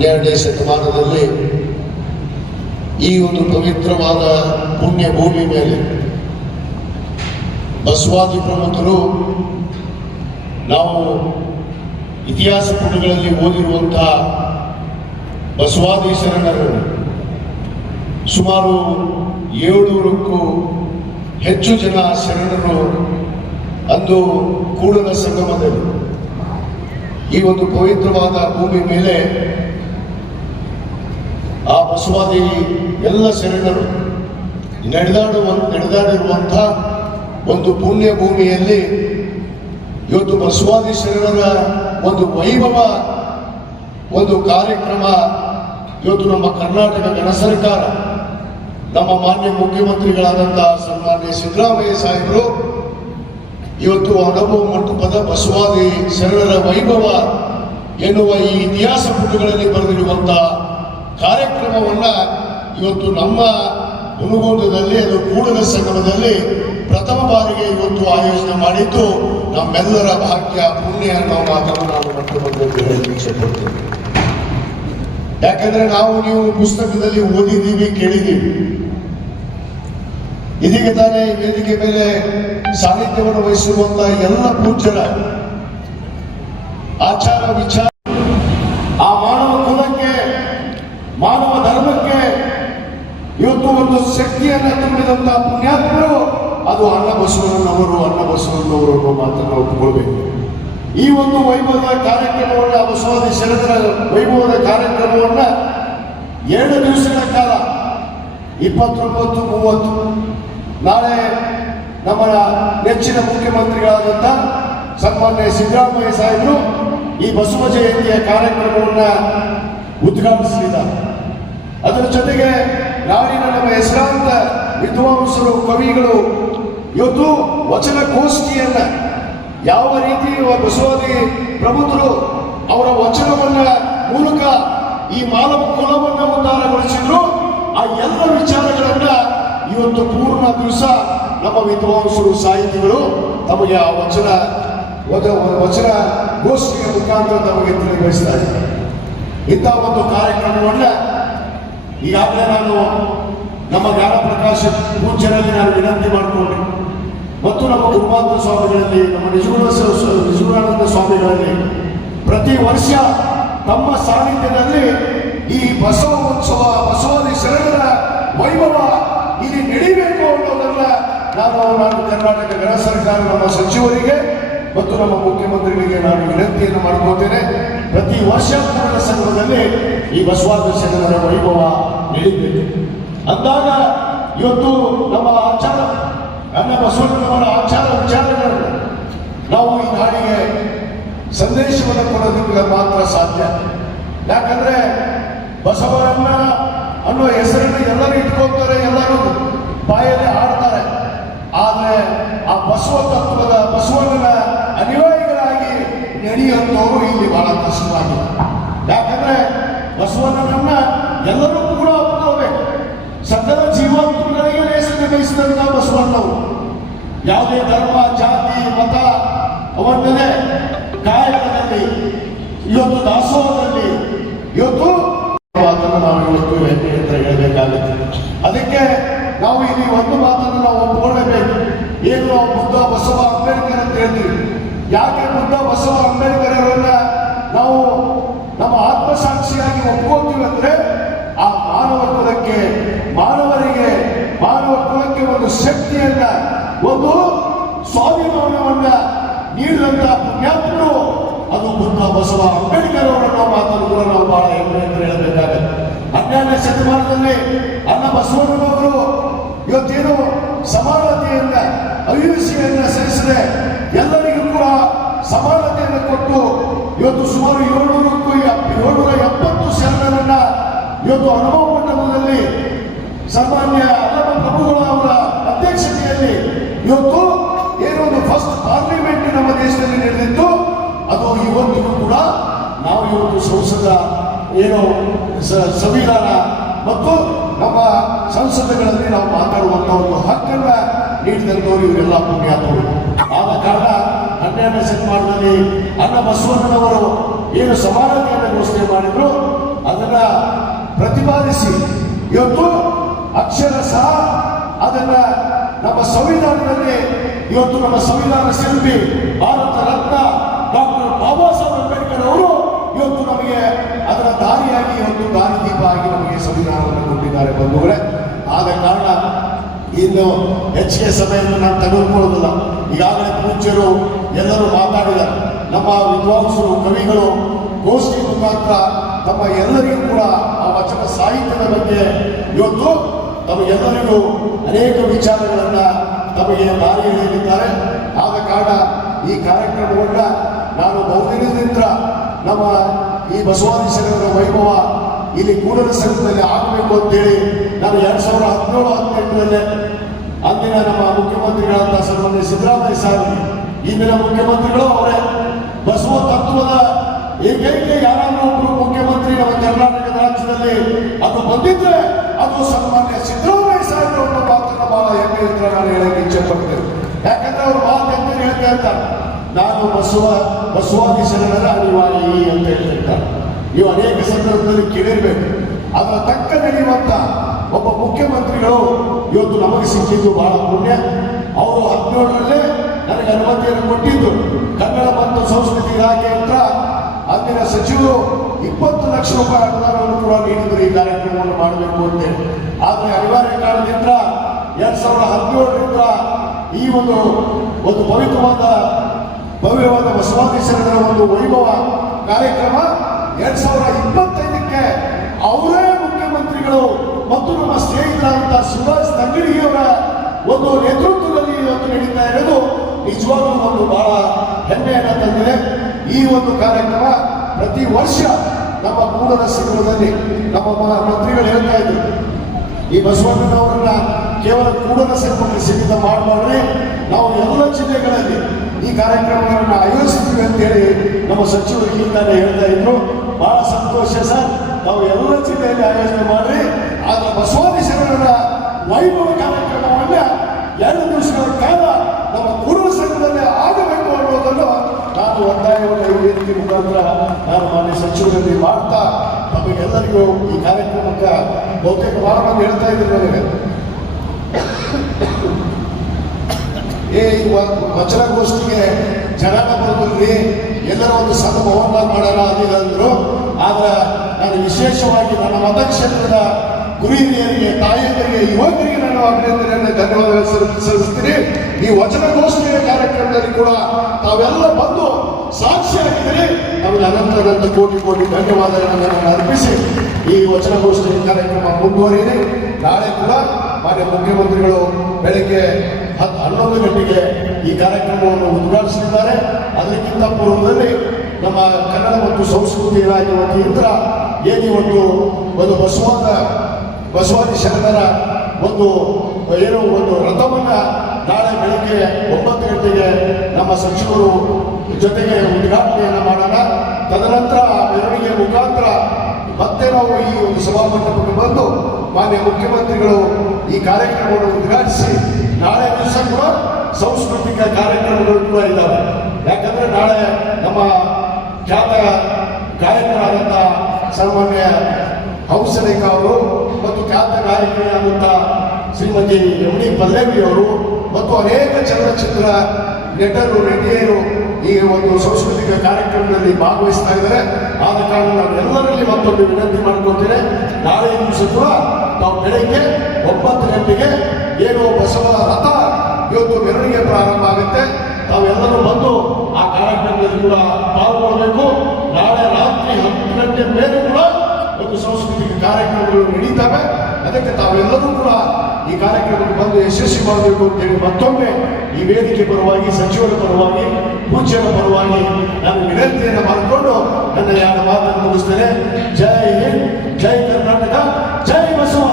ಹನ್ನೆರಡನೇ ಶತಮಾನದಲ್ಲಿ ಈ ಒಂದು ಪವಿತ್ರವಾದ ಪುಣ್ಯ ಭೂಮಿ ಮೇಲೆ ಬಸವಾದಿ ಪ್ರಮುಖರು ನಾವು ಇತಿಹಾಸ ಪುಟಗಳಲ್ಲಿ ಓದಿರುವಂತಹ ಬಸವಾದಿ ಶರಣರು ಸುಮಾರು ಏಳುನೂರಕ್ಕೂ ಹೆಚ್ಚು ಜನ ಶರಣರು ಅಂದು ಕೂಡಲ ಸಂಗಮದಲ್ಲಿ ಈ ಒಂದು ಪವಿತ್ರವಾದ ಭೂಮಿ ಮೇಲೆ ಆ ಬಸವಾದಿ ಎಲ್ಲ ಶರಣರು, ನಡೆದಾಡುವ ನಡೆದಾಡಿರುವಂಥ ಒಂದು ಪುಣ್ಯ ಭೂಮಿಯಲ್ಲಿ ಇವತ್ತು ಬಸವಾದಿ ಶರಣರ ಒಂದು ವೈಭವ, ಒಂದು ಕಾರ್ಯಕ್ರಮ ಇವತ್ತು ನಮ್ಮ ಕರ್ನಾಟಕ ಗಣ ಸರ್ಕಾರ, ನಮ್ಮ ಮಾನ್ಯ ಮುಖ್ಯಮಂತ್ರಿಗಳಾದಂತಹ ಸನ್ಮಾನ್ಯ ಸಿದ್ದರಾಮಯ್ಯ ಸಾಹೇಬರು, ಇವತ್ತು ಅನುಭವ ಮಂಟಪದ ಬಸವಾದಿ ಶರಣರ ವೈಭವ ಎನ್ನುವ ಈ ಇತಿಹಾಸ ಪುಟಗಳಲ್ಲಿ ಬರೆದಿರುವಂತಹ ಕಾರ್ಯಕ್ರಮವನ್ನ ಇವತ್ತು ನಮ್ಮ ಹುನಗುಂದದಲ್ಲಿ ಅದು ಕೂಡಲ ಸಂಗಮದಲ್ಲಿ ಪ್ರಥಮ ಬಾರಿಗೆ ಇವತ್ತು ಆಯೋಜನೆ ಮಾಡಿದ್ದು ನಮ್ಮೆಲ್ಲರ ಭಾಗ್ಯ ಪುಣ್ಯ ಅನ್ನೋ ಮಾತನ್ನು ನಾನು ಮುಖ್ಯಮಂತ್ರಿ ಇಷ್ಟಪಡ್ತೀನಿ ಯಾಕಂದ್ರೆ ನಾವು ನೀವು ಪುಸ್ತಕದಲ್ಲಿ ಓದಿದ್ದೀವಿ, ಕೇಳಿದ್ದೀವಿ. ಇದೀಗ ತಾನೇ ವೇದಿಕೆ ಮೇಲೆ ಸಾನ್ನಿಧ್ಯವನ್ನು ವಹಿಸಿರುವಂತಹ ಎಲ್ಲ ಪೂಜ್ಯರ ಆಚಾರ ವಿಚಾರ ಆ ಮಾನವ ಕುಲಕ್ಕೆ ಮಾನವ ಧರ್ಮಕ್ಕೆ ಇವತ್ತು ಒಂದು ಶಕ್ತಿಯನ್ನು ತುಂಬಿದಂತಹ ಪುಣ್ಯಾತ್ಮರು, ಅದು ಅನ್ನ ಬಸವಣ್ಣನವರು ಅನ್ನ ಬಸವಣ್ಣನವರು ಅನ್ನೋ ನಾವು ಒಪ್ಪಿಕೊಳ್ಬೇಕು ಈ ಒಂದು ವೈಭವದ ಕಾರ್ಯಕ್ರಮವನ್ನ, ಬಸವಾದಿ ಶರಣರ ವೈಭವದ ಕಾರ್ಯಕ್ರಮವನ್ನ ಎರಡು ದಿವಸಗಳ ಕಾಲ, ಇಪ್ಪತ್ತೊಂಬತ್ತು, ಮೂವತ್ತು, ನಾಳೆ ನಮ್ಮ ನೆಚ್ಚಿನ ಮುಖ್ಯಮಂತ್ರಿಗಳಾದಂಥ ಸನ್ಮಾನ್ಯ ಸಿದ್ದರಾಮಯ್ಯ ಸಾಹೇಬರು ಈ ಬಸವ ಜಯಂತಿಯ ಕಾರ್ಯಕ್ರಮವನ್ನ ಉದ್ಘಾಟಿಸಲಿದ್ದಾರೆ. ಅದರ ಜೊತೆಗೆ ನಾಡಿನ ನಮ್ಮ ಹೆಸರಾಂತ ವಿದ್ವಾಂಸರು, ಕವಿಗಳು, ಇವತ್ತು ವಚನಗೋಷ್ಠಿಯನ್ನ ಯಾವ ರೀತಿ ಬಸವಾದಿ ಪ್ರಬುದ್ಧರು ಅವರ ವಚನವನ್ನ ಮೂಲಕ ಈ ಮಾನವ ಕುಲವನ್ನ ಉದ್ದಾರಗೊಳಿಸಿದ್ರು ಆ ಎಲ್ಲ ವಿಚಾರಗಳನ್ನ ಇವತ್ತು ಪೂರ್ಣ ದಿವಸ ನಮ್ಮ ವಿದ್ವಾಂಸರು, ಸಾಹಿತಿಗಳು ತಮಗೆ ಆ ವಚನ ವಚ- ವಚನ ಗೋಷ್ಠಿಯ ಮುಖಾಂತರ ತಮಗೆ ತಿಳಿಬಯಸ್ತಾ ಇದ್ದಾರೆ ಇಂಥ ಒಂದು ಕಾರ್ಯಕ್ರಮವನ್ನ ಈಗಾಗಲೇ ನಾನು ನಮ್ಮ ಜ್ಞಾನಪ್ರಕಾಶ ಪೂಜ್ಯರಲ್ಲಿ ನಾನು ವಿನಂತಿ ಮಾಡಿಕೊಂಡೆ ಮತ್ತು ನಮ್ಮ ಗುರುಮಾಂತ ಸ್ವಾಮಿಗಳಲ್ಲಿ, ನಮ್ಮ ನಿಜಗುಣ ನಿಜಗುಣಾನಂದ ಸ್ವಾಮಿಗಳಲ್ಲಿ ಪ್ರತಿ ವರ್ಷ ತಮ್ಮ ಸಾನ್ನಿಧ್ಯದಲ್ಲಿ ಈ ಬಸವ ಉತ್ಸವ ಬಸವಾದಿ ಶರಣರ ವೈಭವ ಇಲ್ಲಿ ನಡೀಬೇಕು ಅನ್ನೋದನ್ನ ನಾನು ನಾನು ಕರ್ನಾಟಕ ಗೃಹ ಸರ್ಕಾರ ನಮ್ಮ ಸಚಿವರಿಗೆ ಮತ್ತು ನಮ್ಮ ಮುಖ್ಯಮಂತ್ರಿಗಳಿಗೆ ನಾನು ವಿನಂತಿಯನ್ನು ಮಾಡ್ಕೋತೇನೆ. ಪ್ರತಿ ವರ್ಷ ಸಂಘದಲ್ಲಿ ಈ ಬಸವಾದಿ ಶರಣರ ವೈಭವ ನಡೀಬೇಕು ಅಂದಾಗ ಇವತ್ತು ನಮ್ಮ ಆಚಾರ ಅನ್ನ ಬಸವಣ್ಣನವರ ಆಚಾರ ವಿಚಾರಗಳನ್ನು ನಾವು ಈ ನಾಡಿಗೆ ಸಂದೇಶವನ್ನು ಕೊಡೋದಕ್ಕೆ ಮಾತ್ರ ಸಾಧ್ಯ. ಯಾಕಂದ್ರೆ ಬಸವರನ್ನ ಅನ್ನೋ ಹೆಸರನ್ನು ಎಲ್ಲರೂ ಇಟ್ಕೊಳ್ತಾರೆ, ಎಲ್ಲರೂ ಬಾಯಲ್ಲಿ ಆಡ್ತಾರೆ ಆದ್ರೆ ಆ ಬಸವ ತತ್ವದ, ಬಸವಣ್ಣನ ಅನಿವಾರ್ಯಗಳಾಗಿ ನಡೆಯುವಂಥವರು ಇಲ್ಲಿ ಬಹಳ ಕಷ್ಟವಾಗಿದೆ ಇವತ್ತು ಅಂತ ಹೇಳಬೇಕಾಗುತ್ತೆ. ಅದಕ್ಕೆ ನಾವು ಇಲ್ಲಿ ಒಂದು ಮಾತನ್ನು ನಾವು ಒಪ್ಪಿಕೊಳ್ಳಬೇಕು ಏನು ಬುದ್ಧ ಬಸವ ಅಂಬೇಡ್ಕರ್ ಅಂತ ಹೇಳ್ತೀವಿ. ಯಾಕೆ ಬುದ್ಧ ಬಸವ ಅಂಬೇಡ್ಕರ್ ಅವರನ್ನು ನಾವು ನಮ್ಮ ಆತ್ಮಸಾಕ್ಷಿಯಾಗಿ ಒಪ್ಕೋತೀವಿ ಅಂದ್ರೆ ಆ ಮಾನವ ಕುಲಕ್ಕೆ ಮಾನವರಿಗೆ ಮಾನವ ಕುಲಕ್ಕೆ ಒಂದು ಶಕ್ತಿಯನ್ನ, ಒಂದು ಸ್ವಾಭಿಮಾನವನ್ನ ನೀಡಿದಂತ ಪುಣ್ಯಾತ್ಮರು ಅದು ಬುದ್ಧ ಬಸವ ಅಂಬೇಡ್ಕರ್ ಅವರನ್ನು ಮಾತನ್ನು ಕೂಡ ನಾವು ಬಹಳ ಹೆಮ್ಮೆ ಅಂತ ಹೇಳಬೇಕಾಗುತ್ತೆ. ಹನ್ನೆರಡನೇ ಶತಮಾನದಲ್ಲಿ ಅನ್ನ ಬಸವಣ್ಣನವರು ಇವತ್ತೇನು ಸಮಾನತೆಯನ್ನ ಅಹಿಂಸೆಯನ್ನ ಸಲ್ಲಿಸಿದೆ. ಎಲ್ಲರಿಗೂ ಕೂಡ ಸಮಾನತೆಯನ್ನು ಕೊಟ್ಟು ಇವತ್ತು ಸುಮಾರು ಏಳ್ನೂರಕ್ಕೂ ಏಳ್ನೂರ ಎಪ್ಪತ್ತು ಶರಣರನ್ನ ಇವತ್ತು ಅನುಭವ ಮಂಟಪದಲ್ಲಿ ಸಾಮಾನ್ಯ ಅಲ್ಲಮ ಪ್ರಭುಗಳ ಅವರ ಅಧ್ಯಕ್ಷತೆಯಲ್ಲಿ ಇವತ್ತು ಏನೊಂದು ಫಸ್ಟ್ ಪಾರ್ಲಿಮೆಂಟ್ ನಮ್ಮ ದೇಶದಲ್ಲಿ ನಡೆದಿತ್ತು ಅದು ಇವತ್ತಿಗೂ ಕೂಡ ನಾವು ಇವತ್ತು ಸಂಸದ ಏನು ಸಂವಿಧಾನ ಮತ್ತು ನಮ್ಮ ಸಂಸದಗಳಲ್ಲಿ ನಾವು ಮಾತಾಡುವಂತ ಒಂದು ಹಕ್ಕನ್ನ ನೀಡಿದಂಥವ್ರು ಇವರೆಲ್ಲ ಪುಣ್ಯಾತ್ಮರು. ಆದ ಕಾರಣ ಹನ್ನೆರಡನೇ ಶತಮಾನದಲ್ಲಿ ಅನ್ನ ಬಸವಣ್ಣನವರು ಏನು ಸಮಾನತೆಯನ್ನು ಘೋಷಣೆ ಮಾಡಿದ್ರು, ಅದನ್ನ ಪ್ರತಿಪಾದಿಸಿ. ಇವತ್ತು ಅಕ್ಷರ ಸಹ ಅದನ್ನ ನಮ್ಮ ಸಂವಿಧಾನದಲ್ಲಿ ಇವತ್ತು ನಮ್ಮ ಸಂವಿಧಾನ ಶಿಲ್ಪಿ, ಭಾರತ ರತ್ನ ಡಾಕ್ಟರ್ ಬಾಬಾ ಸಾಹೇಬ್ ಅಂಬೇಡ್ಕರ್ ಅವರು ಇವತ್ತು ನಮಗೆ ದಾರಿಯಾಗಿ ಇವತ್ತು ದಾರಿದೀಪ ಆಗಿ ನಮಗೆ ಸಂವಿಧಾನವನ್ನು ಕೊಟ್ಟಿದ್ದಾರೆ ಬಂಧುಗಳೇ. ಆದ ಕಾರಣ ಇನ್ನು ಹೆಚ್ಚಿಗೆ ಸಮಯವನ್ನು ನಾನು ತೆಗೆದುಕೊಳ್ಳುವುದಿಲ್ಲ. ಈಗಾಗಲೇ ಪೂಜ್ಯರು ಎಲ್ಲರೂ ಮಾತಾಡಿದ್ದಾರೆ. ನಮ್ಮ ವಿದ್ವಾಂಸರು, ಕವಿಗಳು, ಗೋಷ್ಠಿ ಮುಖಾಂತರ ತಮ್ಮ ಎಲ್ಲರಿಗೂ ಕೂಡ ಆ ವಚನ ಸಾಹಿತ್ಯದ ಬಗ್ಗೆ ಇವತ್ತು ತಮಗೆಲ್ಲರಿಗೂ ಅನೇಕ ವಿಚಾರಗಳನ್ನು ತಮಗೆ ದಾರಿ ಹೇಳಿದ್ದಾರೆ. ಆದ ಕಾರಣ ಈ ಕಾರ್ಯಕ್ರಮವನ್ನ ನಾನು ಬಹುದಿನದಿಂದ ನಮ್ಮ ಈ ಬಸವಾದೀಶ್ವರರ ವೈಭವ ಇಲ್ಲಿ ಕೂಡಲ ಸಂಘದಲ್ಲಿ ಆಗಬೇಕು ಅಂತೇಳಿ ನಾನು ಎರಡ್ ಸಾವಿರದ ಹದಿನೇಳು, ಹದಿನೆಂಟರಲ್ಲೇ ಅಂದಿನ ನಮ್ಮ ಮುಖ್ಯಮಂತ್ರಿಗಳಾದ ಸನ್ಮಾನ್ಯ ಸಿದ್ದರಾಮಯ್ಯ ಸಾಹೇಬ್, ಇಂದಿನ ಮುಖ್ಯಮಂತ್ರಿಗಳು ಅವರೇ. ಬಸವ ತತ್ವದ ಏಕೈಕ ಯಾರಾದ್ರೂ ಒಬ್ಬರು ಮುಖ್ಯಮಂತ್ರಿ ನಮ್ಮ ಕರ್ನಾಟಕ ರಾಜ್ಯದಲ್ಲಿ ಅದು ಬಂದಿದ್ರೆ ಅದು ಸನ್ಮಾನ್ಯ ಸಿದ್ದರಾಮಯ್ಯ ಅವರ ಪಾತ್ರ ಬಹಳ ಹೆಮ್ಮೆ ಅಂತ ನಾನು ಹೇಳಕ್ಕೆ ಇಚ್ಛೆ ಪಡ್ತೇನೆ ಯಾಕಂದ್ರೆ ಅವ್ರು ಮಾತು ಅಂತ. ಹೇಳ್ತಾ ನಾನು ಬಸವ ಬಸವಾದಿ ಶರಣರ ಅನಿವಾರ್ಯ ನೀವು ಅನೇಕ ಸಂದರ್ಭದಲ್ಲಿ ಕೇಳಿರ್ಬೇಕು. ಅದರ ತಕ್ಕ ನಡೆಯುವಂತ ಒಬ್ಬ ಮುಖ್ಯಮಂತ್ರಿಗಳು ಇವತ್ತು ನಮಗೆ ಸಿಕ್ಕಿದ್ದು ಬಹಳ ಪುಣ್ಯ. ಅವರು ಹದಿನೇಳರಲ್ಲೇ ನನಗೆ ಅನುಮತಿಯನ್ನು ಕೊಟ್ಟಿದ್ದು. ಕನ್ನಡ ಮತ್ತು ಸಂಸ್ಕೃತಿ ಇಲಾಖೆ ಅಂತ ಅಂದಿನ ಸಚಿವರು ಇಪ್ಪತ್ತು ಲಕ್ಷ ರೂಪಾಯಿ ಅನುದಾನವನ್ನು ಕೂಡ ನೀಡಿದ್ರು ಈ ಕಾರ್ಯಕ್ರಮವನ್ನು ಮಾಡಬೇಕು ಅಂತ ಆದರೆ ಅನಿವಾರ್ಯ ಕಾರಣದಿಂದ ಎರಡ್ ಸಾವಿರದ ಹದಿನೇಳರಿಂದ ಈ ಒಂದು ಒಂದು ಪವಿತ್ರವಾದ, ಭವ್ಯವಾದ ಬಸವಾದೀಶ್ವರರ ಒಂದು ವೈಭವ ಕಾರ್ಯಕ್ರಮ ಎರಡ್ ಸಾವಿರದ ಇಪ್ಪತ್ತೈದಕ್ಕೆ ಅವರೇ ಮುಖ್ಯಮಂತ್ರಿಗಳು ಮತ್ತು ನಮ್ಮ ಸ್ನೇಹಿತರಾದಂಥ ಸುಭಾಷ್ ತಂಗಡಿಯವರ ಒಂದು ನೇತೃತ್ವದಲ್ಲಿ ಇವತ್ತು ನಡೀತಾ ಇರೋದು ನಿಜವಾಗ್ಲೂ ಒಂದು ಬಹಳ ಹೆಮ್ಮೆಯನ್ನು ತಂದಿದೆ. ಈ ಒಂದು ಕಾರ್ಯಕ್ರಮ ಪ್ರತಿ ವರ್ಷ ನಮ್ಮ ಕೂಡಲ ಸಂಘದಲ್ಲಿ ನಮ್ಮ ಮಂತ್ರಿಗಳು ಹೇಳ್ತಾ ಇದ್ರು. ಈ ಬಸವಣ್ಣನವರನ್ನ ಕೇವಲ ಕೂಡಲ ಸಂಘಕ್ಕೆ ಸೀಮಿತ ಮಾಡಬಾರ್ರಿ ನಾವು ಎಲ್ಲ ಜಿಲ್ಲೆಗಳಲ್ಲಿ ಈ ಕಾರ್ಯಕ್ರಮಗಳನ್ನು ಆಯೋಜಿಸ್ತೀವಿ ಅಂತೇಳಿ ನಮ್ಮ ಸಚಿವರು ಈಗಾಗಲೇ ಹೇಳ್ತಾ ಇದ್ರು. ಬಹಳ ಸಂತೋಷ ಸರ್. ನಾವು ಎಲ್ಲ ಜಿಲ್ಲೆಯಲ್ಲಿ ಆಯೋಜನೆ ಮಾಡ್ರಿ. ಆದ್ರೆ ಬಸವಾದಿ ಶರಣರ ವೈಭವ ಕಾರ್ಯಕ್ರಮವನ್ನ ಎರಡು ದಿವಸಗಳ ಕಾಲ ನಮ್ಮ ಪೂರ್ವ ಸಂಘದಲ್ಲಿ ಆಗಬೇಕು ಅನ್ನೋದನ್ನು ನಾನು ಒತ್ತಾಯವನ್ನು ಈ ವೇದಿಕೆ ಮುಖಾಂತರ ನಾನು ಮಾನ್ಯ ಸಚಿವರಲ್ಲಿ ಮಾಡ್ತಾ ನಮಗೆಲ್ಲರಿಗೂ ಈ ಕಾರ್ಯಕ್ರಮಕ್ಕೆ ಬಹುತೇಕ ಭಾಳ ಹೇಳ್ತಾ ಇದ್ದೀನಿ ನನಗೆ. ಏ ವಚನಗೋಷ್ಠಿಗೆ ಜನಾನ ಬರೋದಿಲ್ರಿ ಎಲ್ಲರ ಒಂದು ಮಾಡಲ್ಲ ಮಾಡೋಣ ಅದಿಲ್ಲ ಅಂದ್ರು. ಆದ್ರೆ ನಾನು ವಿಶೇಷವಾಗಿ ನನ್ನ ಮತಕ್ಷೇತ್ರದ ಗುರು ತಾಯಂದರಿಗೆ ಯುವಕರಿಗೆ ನಾನು ಅಭಿನಂದನೆಯನ್ನು ಧನ್ಯವಾದಗಳು ಸಲ್- ಸಲ್ಲಿಸ್ತೀನಿ. ಈ ವಚನಗೋಷ್ಠಿಯ ಕಾರ್ಯಕ್ರಮದಲ್ಲಿ ಕೂಡ ತಾವೆಲ್ಲ ಬಂದು ಸಾಕ್ಷಿಯಾಗಿದ್ದರೆ. ನಮಗೆ ಅನಂತ ಅನಂತ ಕೋಟಿ ಕೋಟಿ ಧನ್ಯವಾದಗಳನ್ನು ನಾನು ಅರ್ಪಿಸಿ ಈ ವಚನಗೋಷ್ಠಿ ಕಾರ್ಯಕ್ರಮ ಮುಂದುವರಿಯಿರಿ. ನಾಳೆ ಕೂಡ ಮಾನ್ಯ ಮುಖ್ಯಮಂತ್ರಿಗಳು ಬೆಳಿಗ್ಗೆ ಹತ್ತು ಹನ್ನೊಂದು ಗಂಟೆಗೆ ಈ ಕಾರ್ಯಕ್ರಮವನ್ನು ಉದ್ಘಾಟಿಸಿದ್ದಾರೆ. ಅದಕ್ಕಿಂತ ಪೂರ್ವದಲ್ಲಿ ನಮ್ಮ ಕನ್ನಡ ಮತ್ತು ಸಂಸ್ಕೃತಿ ಇಲಾಖೆ ವತಿಯಿಂದ ಏನಿವತ್ತು ಒಂದು ಬಸವಾದ, ಬಸವಾದಿ ಶರಣರ ಒಂದು, ಏನು ಒಂದು ರಥವನ್ನು ನಾಳೆ ಬೆಳಗ್ಗೆ ಒಂಬತ್ತು ಗಂಟೆಗೆ ನಮ್ಮ ಸಚಿವರು ಜೊತೆಗೆ ಉದ್ಘಾಟನೆಯನ್ನು ಮಾಡೋಣ. ತದನಂತರ ಆ ಮೆರವಣಿಗೆ ಮುಖಾಂತರ ಮತ್ತೆ ನಾವು ಈ ಒಂದು ಸಭಾಮಂಟಪಕ್ಕೆ ಬಂದು ಮಾನ್ಯ ಮುಖ್ಯಮಂತ್ರಿಗಳು ಈ ಕಾರ್ಯಕ್ರಮವನ್ನು ಉದ್ಘಾಟಿಸಿ ನಾಳೆ ದಿವಸ ಕೂಡ ಸಾಂಸ್ಕೃತಿಕ ಕಾರ್ಯಕ್ರಮಗಳು ಕೂಡ ಇದ್ದಾವೆ. ಯಾಕಂದ್ರೆ ನಾಳೆ ನಮ್ಮ ಖ್ಯಾತ ಗಾಯಕರಾದಂಥ ಸನ್ಮಾನ್ಯ ಹಂಸಲೇಖ ಅವರು ಮತ್ತು ಖ್ಯಾತ ಗಾಯಕಿಯಾದಂಥ ಶ್ರೀಮತಿ ಎಂ ಡಿ ಪಲ್ಲವಿ ಅವರು ಮತ್ತು ಅನೇಕ ಚಲನಚಿತ್ರ ನಟರು, ನಟಿಯರು ಈ ಒಂದು ಸಾಂಸ್ಕೃತಿಕ ಕಾರ್ಯಕ್ರಮದಲ್ಲಿ ಭಾಗವಹಿಸ್ತಾ ಇದ್ದಾರೆ. ಆದ ಕಾರಣ ನಾನು ಮತ್ತೊಂದು ವಿನಂತಿ ಮಾಡ್ಕೊಳ್ತೇನೆ. ನಾಳೆ ದಿವಸ ಕೂಡ ನಾವು ಬೆಳಗ್ಗೆ ಒಂಬತ್ತು ಗಂಟೆಗೆ ಏನು ಬಸವ ರಥ ಇವತ್ತು ಮೆರವಣಿಗೆ ಪ್ರಾರಂಭ ಆಗುತ್ತೆ. ತಾವೆಲ್ಲರೂ ಬಂದು ಆ ಕಾರ್ಯಕ್ರಮದಲ್ಲಿ ಕೂಡ ಪಾಲ್ಗೊಳ್ಳಬೇಕು ನಾಳೆ ರಾತ್ರಿ ಹತ್ತು ಗಂಟೆ ಮೇಲೆ ಕೂಡ ಒಂದು ಸಾಂಸ್ಕೃತಿಕ ಕಾರ್ಯಕ್ರಮಗಳು ನಡೀತವೆ. ಅದಕ್ಕೆ ತಾವೆಲ್ಲರೂ ಕೂಡ ಈ ಕಾರ್ಯಕ್ರಮಕ್ಕೆ ಬಂದು ಯಶಸ್ವಿ ಮಾಡಬೇಕು ಅಂತೇಳಿ ಮತ್ತೊಮ್ಮೆ ಈ ವೇದಿಕೆ ಪರವಾಗಿ, ಸಚಿವರ ಪರವಾಗಿ, ಪೂಜ್ಯರ ಪರವಾಗಿ ನಾನು ವಿನಂತಿಯನ್ನು ಮಾಡಿಕೊಂಡು ನನ್ನ ಯಾರ ಮಾತನ್ನು ಮುಗಿಸ್ತೇನೆ. ಜೈ ಹಿಂದ್, ಜೈ ಕರ್ನಾಟಕ, ಜೈ ಬಸವ.